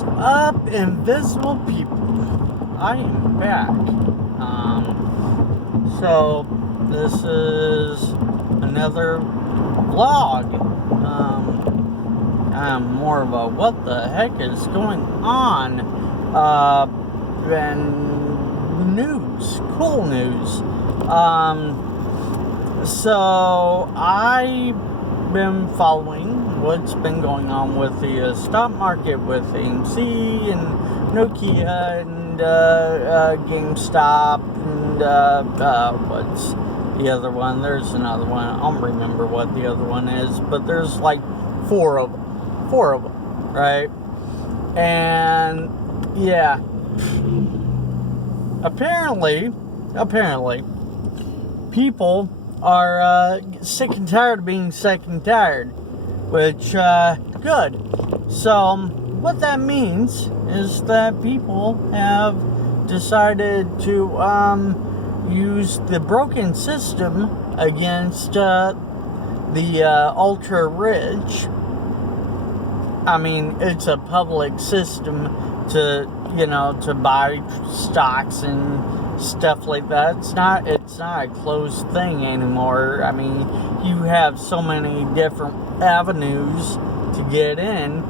What's up, invisible people? I am back. So this is another vlog. I'm more of a what the heck is going on than news, cool news. So I've been following what's been going on with the stock market with AMC and Nokia and GameStop and what's the other one? There's another one. I don't remember what the other one is, but there's like four of them, right? And yeah, apparently people are sick and tired of being sick and tired, which good. So what that means is that people have decided to use the broken system against the ultra rich. I mean, it's a public system to buy stocks and stuff like that. It's not a closed thing anymore. I mean, you have so many different avenues to get in.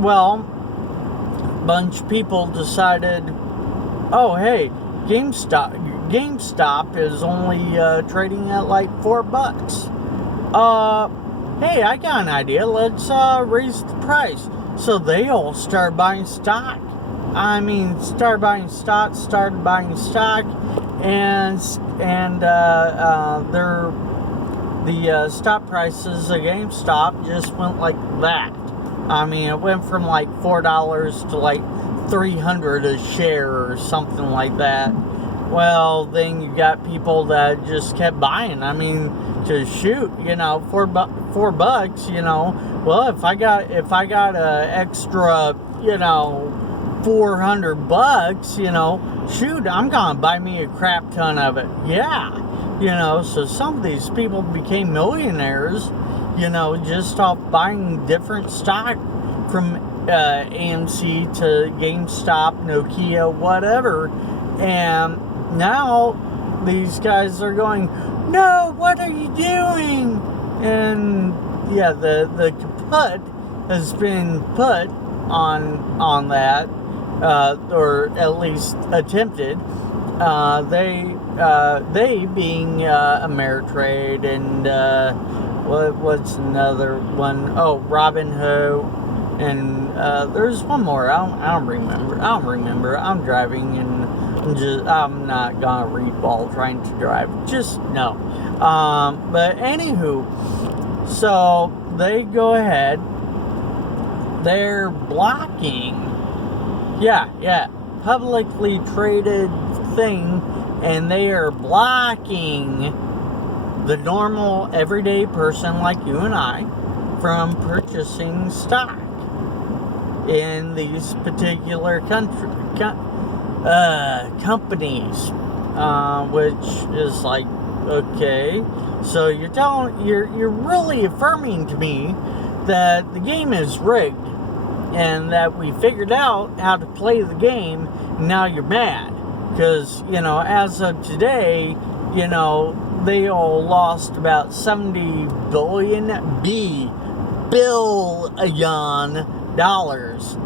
Well, a bunch of people decided, oh hey, GameStop is only trading at like $4. Hey, I got an idea. Let's raise the price. So they all start buying stock. Started buying stock, and the stock prices of GameStop just went like that. I mean, it went from like $4 to like $300 a share or something like that. Well, then you got people that just kept buying. I mean, to shoot, $4, well, if I got a extra, $400, shoot, I'm gonna buy me a crap ton of it. Yeah, so some of these people became millionaires, just off buying different stock from AMC to GameStop, Nokia, whatever. And now these guys are going, no, what are you doing? And yeah, the kaput has been put on that, or at least attempted. They being Ameritrade and what's another one? Oh, Robinhood, and there's one more. I don't remember. I'm driving and I'm not gonna read while trying to drive. Just no. But anywho, so they go ahead. They're blocking, publicly traded thing, and they are blocking the normal everyday person like you and I from purchasing stock in these particular companies, which is like, okay, so you're really affirming to me that the game is rigged and that we figured out how to play the game. Now you're mad because as of today, they all lost about 70 billion dollars,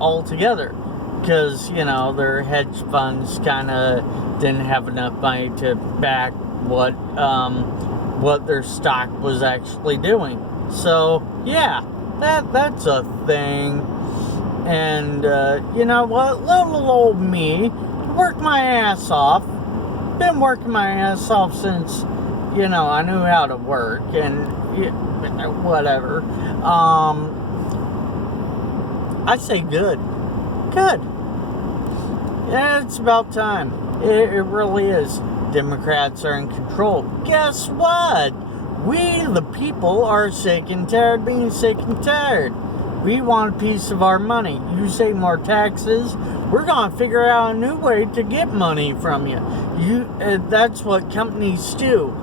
altogether, because their hedge funds kind of didn't have enough money to back what their stock was actually doing. So yeah, that's a thing. And you know what, little old me worked my ass off. Been working my ass off since I knew how to work, and whatever. I say good. Yeah, it's about time. It really is. Democrats are in control. Guess what? We, the people, are sick and tired of being sick and tired. We want a piece of our money. You say more taxes, we're going to figure out a new way to get money from you. That's what companies do.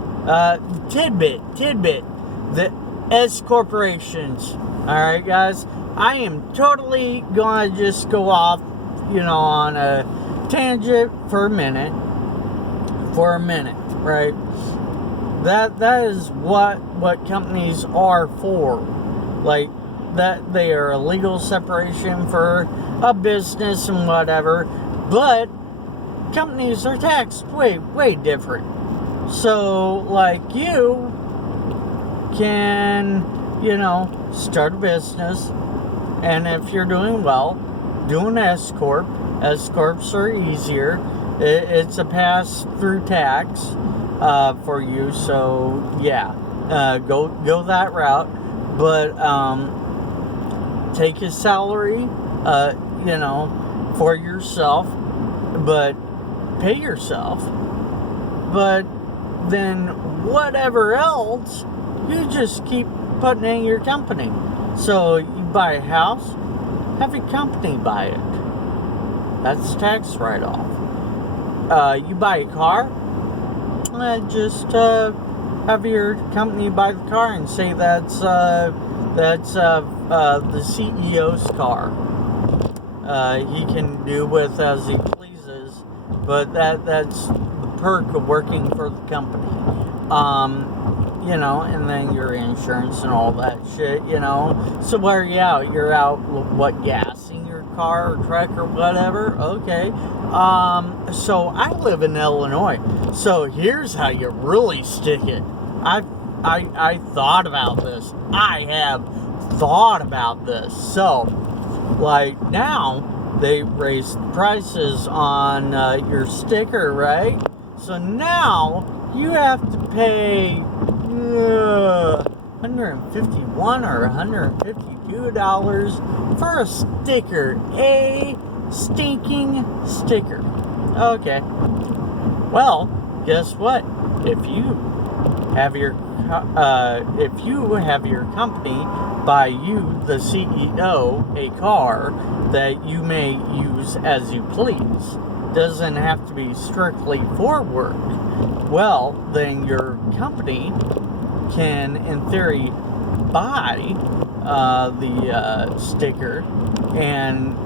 Tidbit. The S corporations. Alright, guys? I am totally gonna just go off, on a tangent for a minute. Right? That is what companies are for. Like, that they are a legal separation for a business and whatever, but companies are taxed way different. So, like, you can, start a business, and if you're doing well, do an S corp. S corps are easier. It's a pass-through tax for you. So yeah, go that route. But take a salary, for yourself, but pay yourself. But then whatever else, you just keep putting in your company. So you buy a house, have your company buy it. That's tax write-off. You buy a car, just have your company buy the car and say that's the CEO's car. He can do with as he pleases, but that's the perk of working for the company. And then your insurance and all that shit, So where are you out? You're out, what, gassing your car or truck or whatever? Okay. So I live in Illinois. So here's how you really stick it. I thought about this. I have thought about this. So, like, now they raised the prices on your sticker, right? So now you have to pay $151 or $152 for a sticker. A stinking sticker. Okay. Well, guess what? If you have your company buy you, the CEO, a car that you may use as you please, doesn't have to be strictly for work, well, then your company can, in theory, buy the sticker, and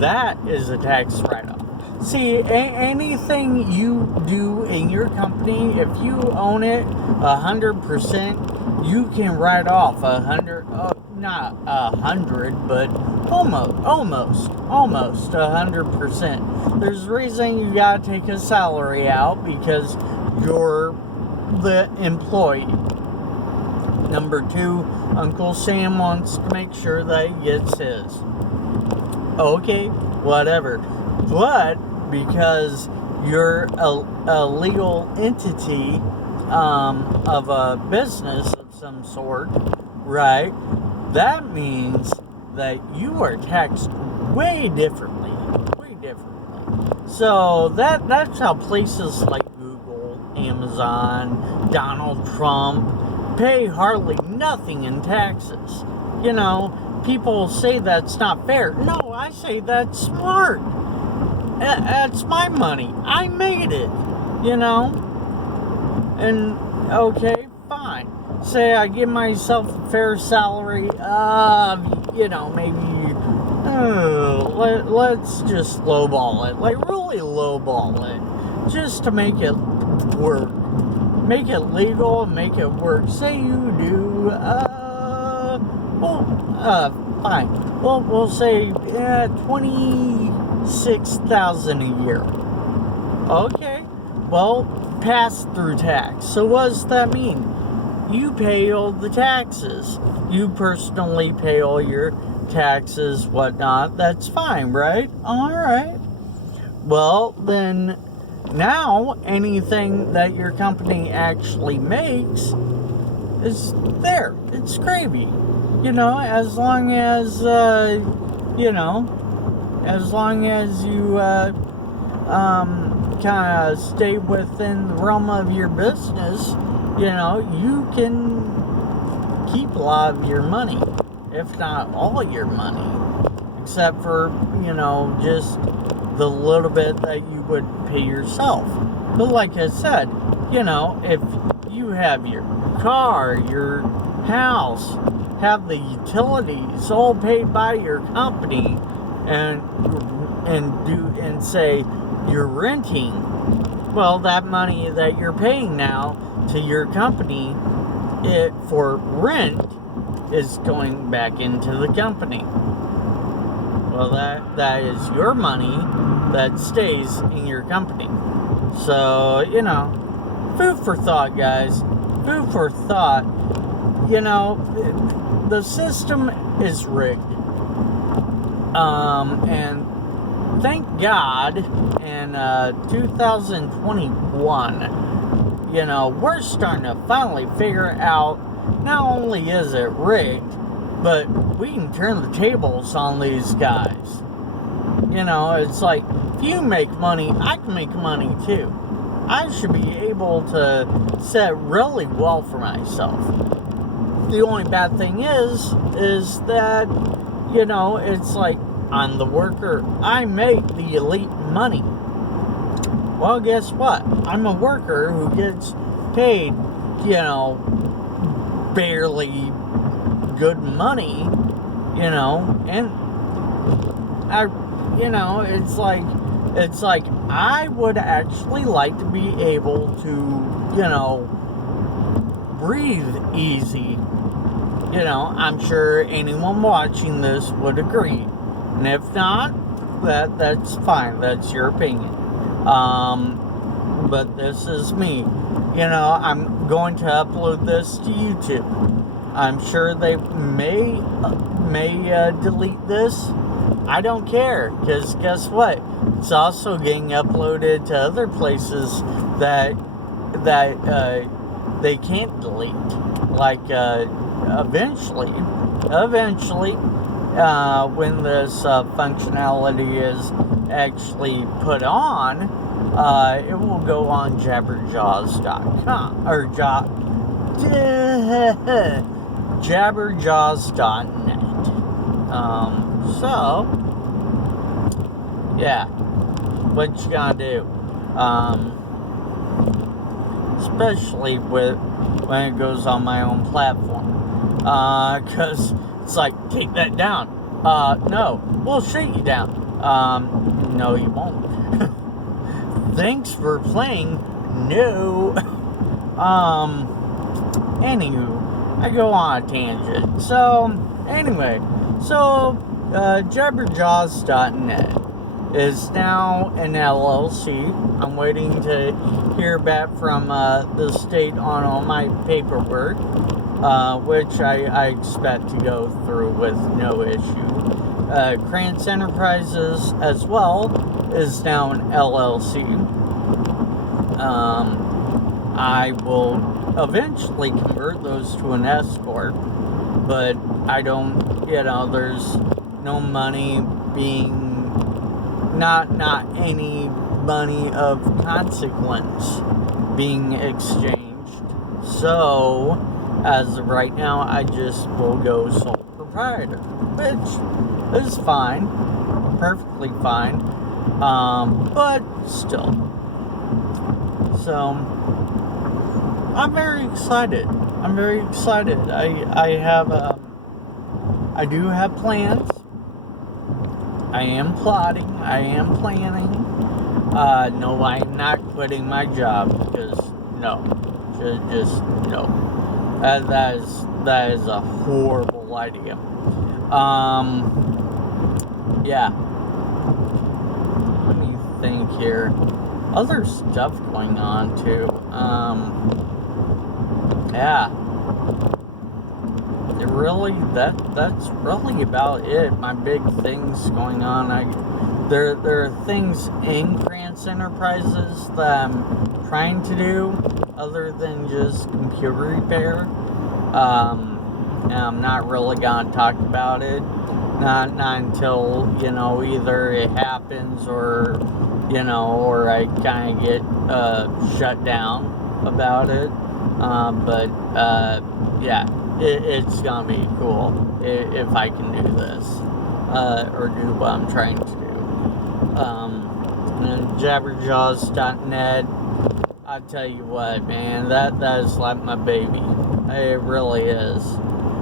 that is a tax write-off. See, anything you do in your company, if you own it 100%, you can write off 100, not 100, but almost 100%. There's a reason you gotta take a salary out, because you're the employee. Number two, Uncle Sam wants to make sure that he gets his. Okay, whatever. But because you're a legal entity of a business of some sort, right? That means that you are taxed way differently. So that's how places like Google, Amazon, Donald Trump pay hardly nothing in taxes. People say that's not fair. No, I say that's smart. That's my money. I made it, And, okay, fine. Say I give myself a fair salary maybe, let's just lowball it. Like, really lowball it. Just to make it work. Make it legal and make it work. Say you do, fine. Well, we'll say $26,000 a year. Okay. Well, pass-through tax. So what does that mean? You pay all the taxes. You personally pay all your taxes, whatnot. That's fine, right? All right. Well, then now anything that your company actually makes is there. It's gravy. As long as, as long as you, kind of stay within the realm of your business, you can keep a lot of your money, if not all your money, except for, just the little bit that you would pay yourself. But like I said, if you have your car, your house, have the utilities all paid by your company, and say you're renting, well, that money that you're paying now to your company for rent is going back into the company. Well, that is your money that stays in your company. So, food for thought, guys. Food for thought. The system is rigged. And thank God in 2021, we're starting to finally figure out, not only is it rigged, but we can turn the tables on these guys. It's like, if you make money, I can make money too. I should be able to set really well for myself. The only bad thing is that, it's like, I'm the worker. I make the elite money. Well, guess what? I'm a worker who gets paid, barely good money, and it's like I would actually like to be able to, breathe easy. I'm sure anyone watching this would agree. And if not, that's fine. That's your opinion. But this is me. I'm going to upload this to YouTube. I'm sure they may delete this. I don't care, because guess what? It's also getting uploaded to other places that they can't delete. Like eventually, when this functionality is actually put on, it will go on jabberjaws.com or jabberjaws.net. So, yeah, what you gotta do? Especially when it goes on my own platform. Because it's like, take that down. No, we'll shut you down. No, you won't. Thanks for playing. No. Anywho, I go on a tangent. So, anyway, jabberjaws.net is now an LLC. I'm waiting to hear back from the state on all my paperwork, which I expect to go through with no issue. Krantz Enterprises as well is now an LLC. I will eventually convert those to an S Corp, but I don't, there's no money being, not any money of consequence being exchanged. So, as of right now, I just will go sole proprietor, which is fine, perfectly fine, but still. So, I'm very excited. I do have plans. I am plotting. I am planning. No, I am not quitting my job, because no, just no. That is a horrible idea. Yeah. Let me think here. Other stuff going on too. Yeah. That's really about it. My big things going on. There are things in Krantz Enterprises that I'm trying to do other than just computer repair. And I'm not really gonna talk about it. Not until, either it happens or I kind of get shut down about it. Yeah, it's gonna be cool if I can do this, or do what I'm trying to do. And jabberjaws.net, I tell you what, man, that is like my baby. It really is.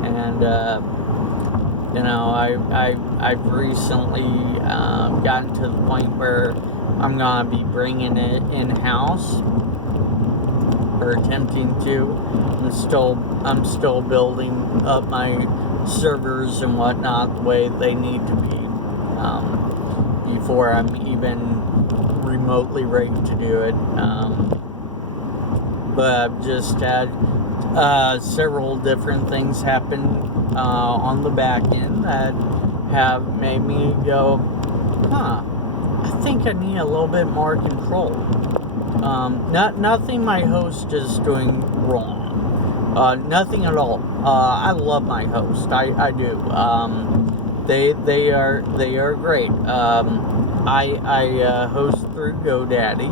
And I've recently gotten to the point where I'm gonna be bringing it in-house, or attempting to. I'm still building up my servers and whatnot the way they need to be, before I'm even remotely ready to do it. But I've just had several different things happen on the back end that have made me go, I think I need a little bit more control. Nothing my host is doing wrong. Nothing at all. I love my host. I do. They are great. I host through GoDaddy.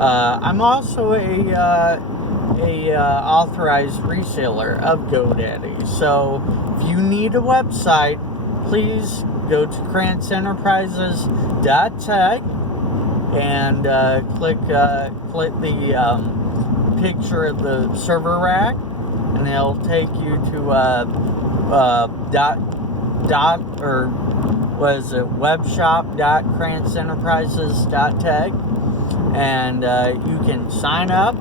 I'm also a authorized reseller of GoDaddy. So if you need a website, please go to krantzenterprises.tech and click the picture of the server rack, and it'll take you to webshop.krantzenterprises.tech, and you can sign up,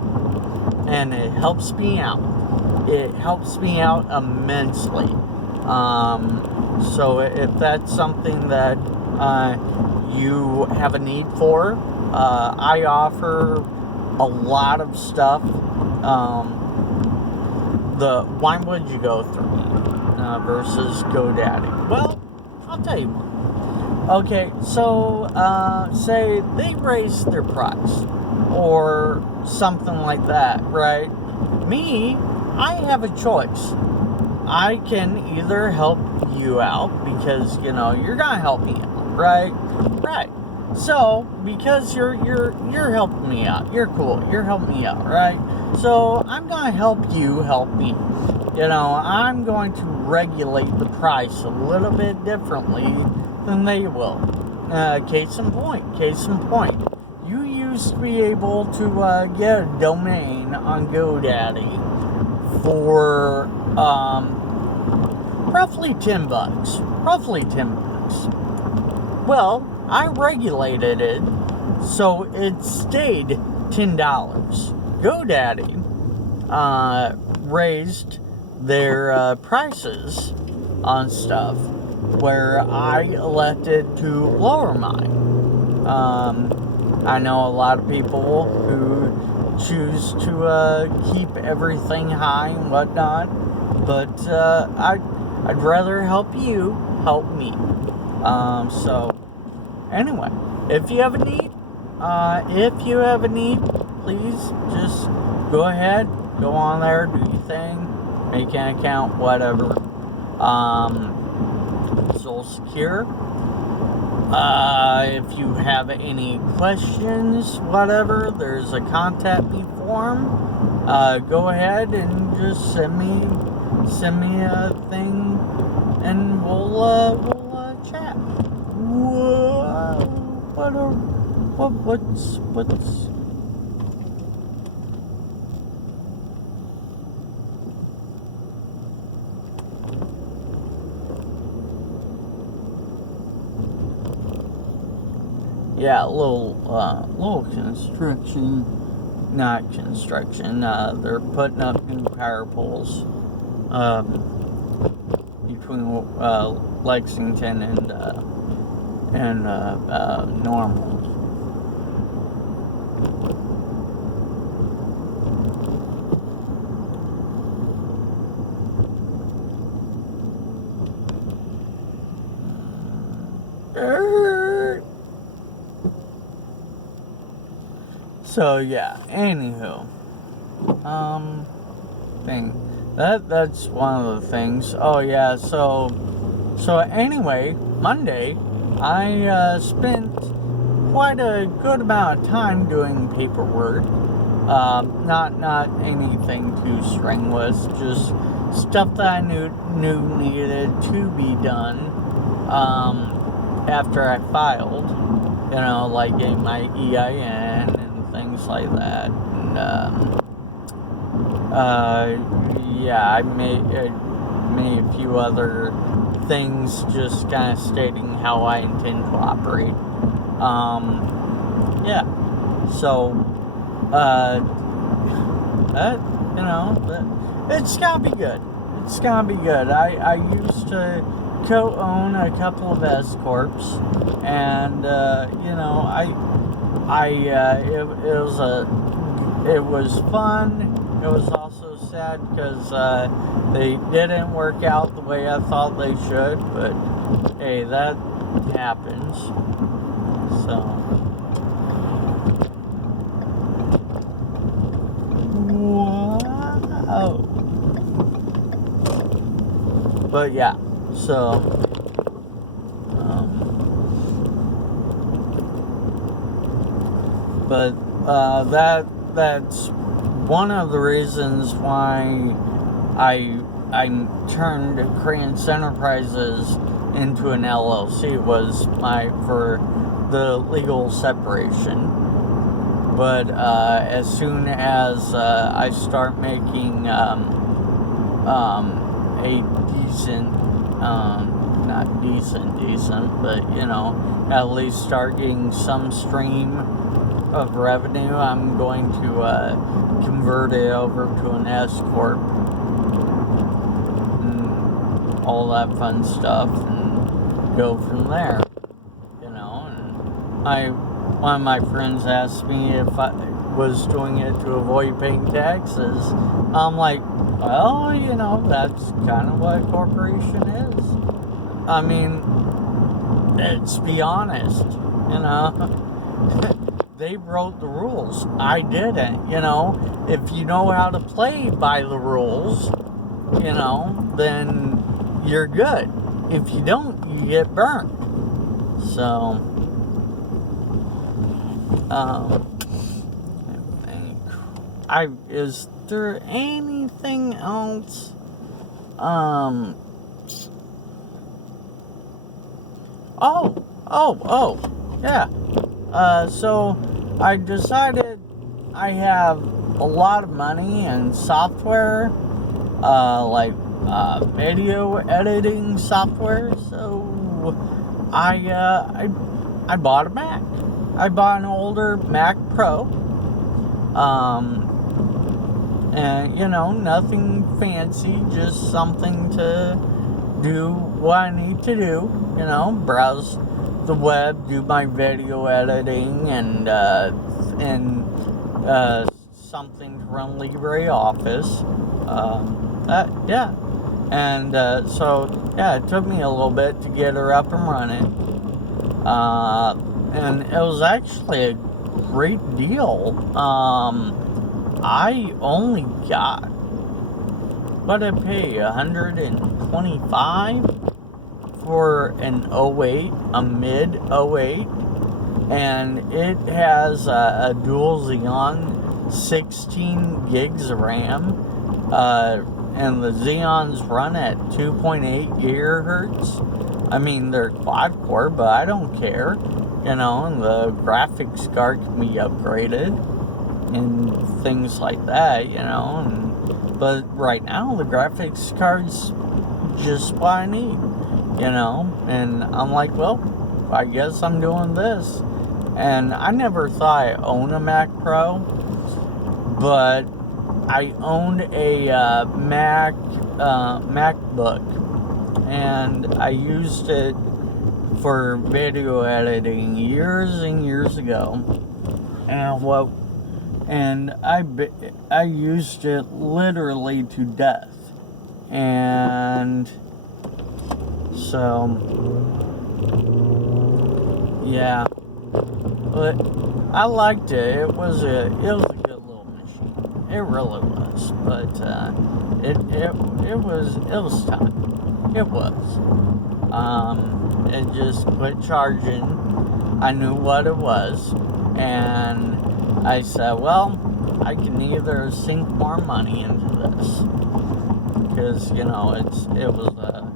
and it helps me out. It helps me out immensely. So if that's something that you have a need for, I offer a lot of stuff. Why would you go through me versus GoDaddy? Well, I'll tell you one. Okay, so say they raise their price or something like that, right? Me, I have a choice. I can either help you out because, you're gonna help me out, right? Right. So, because you're helping me out, you're cool, you're helping me out, right? So, I'm gonna help you help me. I'm going to regulate the price a little bit differently than they will. Case in point. You used to be able to get a domain on GoDaddy for roughly $10. Well, I regulated it so it stayed $10. GoDaddy raised their prices on stuff, where I elected to lower mine. I know a lot of people who choose to keep everything high and whatnot, but I'd rather help you help me. So anyway, if you have a need, please just go ahead, go on there, do your thing, make an account, whatever. Social Secure. If you have any questions, whatever, there's a contact me form. Go ahead and just send me a thing, and we'll chat. What's yeah, little construction, not construction. They're putting up new power poles between Lexington and Normal. So yeah, anywho, that's one of the things. Oh yeah, so anyway, Monday, I spent quite a good amount of time doing paperwork. Not anything too strenuous, just stuff that I knew needed to be done after I filed. Like getting my EIN and things like that. And yeah, I me a few other things just kind of stating how I intend to operate. Yeah. So, it's gonna be good. It's gonna be good. I used to co-own a couple of S corps, and it was fun. It was also sad because they didn't work out the way I thought they should, but hey, that happens. So, wow. But yeah, so that's one of the reasons why I turned Crane's Enterprises into an LLC was for the legal separation. But as soon as I start making a decent, not decent, but at least start getting some stream of revenue, I'm going to convert it over to an S corp and all that fun stuff, and go from there. And one of my friends asked me if I was doing it to avoid paying taxes. I'm like, well, that's kind of what a corporation is. I mean, let's be honest, they wrote the rules. I didn't, If you know how to play by the rules, then you're good. If you don't, you get burnt. So, is there anything else? Yeah. So I decided I have a lot of money in software, like video editing software. So I bought a Mac. I bought an older Mac Pro. And nothing fancy, just something to do what I need to do. Browse the web, do my video editing, and something to run LibreOffice. It took me a little bit to get her up and running. And it was actually a great deal. I only got, what did I pay, $125 for an 08, a mid 08, and it has a dual Xeon, 16 gigs of RAM, and the Xeons run at 2.8 gigahertz. I mean, they're quad core, but I don't care, and the graphics card can be upgraded and things like that, but right now the graphics card's just what I need, and I'm like, well, I guess I'm doing this. And I never thought I'd own a Mac Pro, but I owned a MacBook, and I used it for video editing years and years ago, and I used it literally to death. And so, yeah, but I liked it. It was a good little machine. It really was. But it was time. It was. It just quit charging. I knew what it was, and I said, well, I can either sink more money into this, because it was a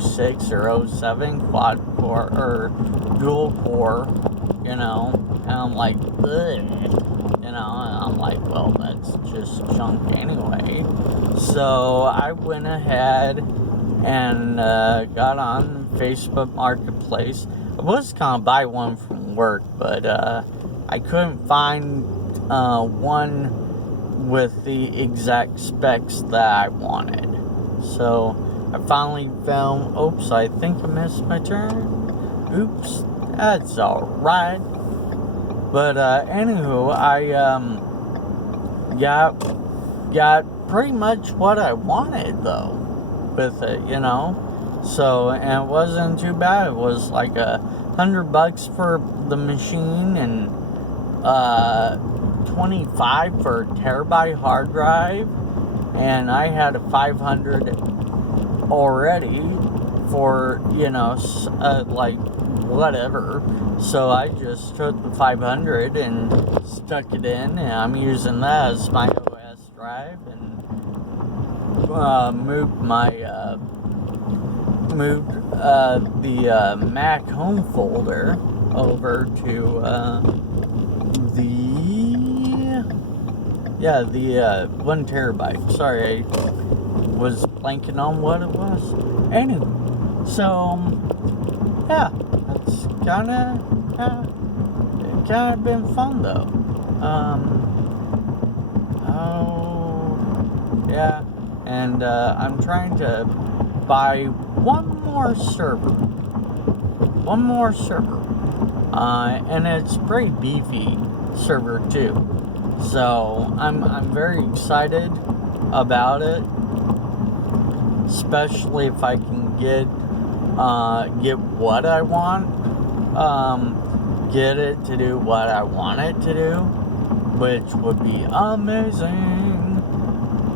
06 or 07 quad core or dual core, and I'm like, ugh, and I'm like, well, that's just junk anyway. So I went ahead and got on Facebook Marketplace. I was gonna buy one from work, but I couldn't find one with the exact specs that I wanted. So I finally found, oops, I think I missed my turn. Oops, that's alright. But anywho, I got pretty much what I wanted though with it, you know. So, and it wasn't too bad. It was like $100 for the machine and 25 for a terabyte hard drive, and I had a 500 already for, you know, like whatever. So I just took the 500 and stuck it in, and I'm using that as my OS drive, and moved the Mac home folder over to the 1 terabyte. Sorry, I was blanking on what it was. Anyway, so yeah, that's kind of been fun though. Yeah, and I'm trying to buy one more server, and it's pretty beefy server too. So I'm very excited about it, especially if I can get what I want, get it to do what I want it to do, which would be amazing.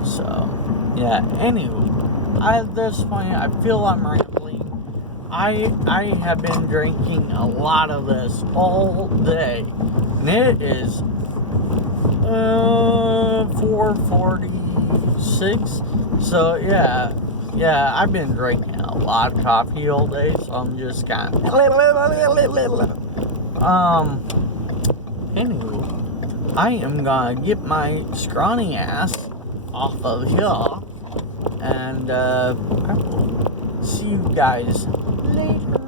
So yeah. Anywho, at this point, I feel I'm rambling. I have been drinking a lot of this all day, and it is 4:46. So yeah, I've been drinking a lot of coffee all day, so I'm just kind of anywho, I am gonna get my scrawny ass off of here, and I will see you guys later.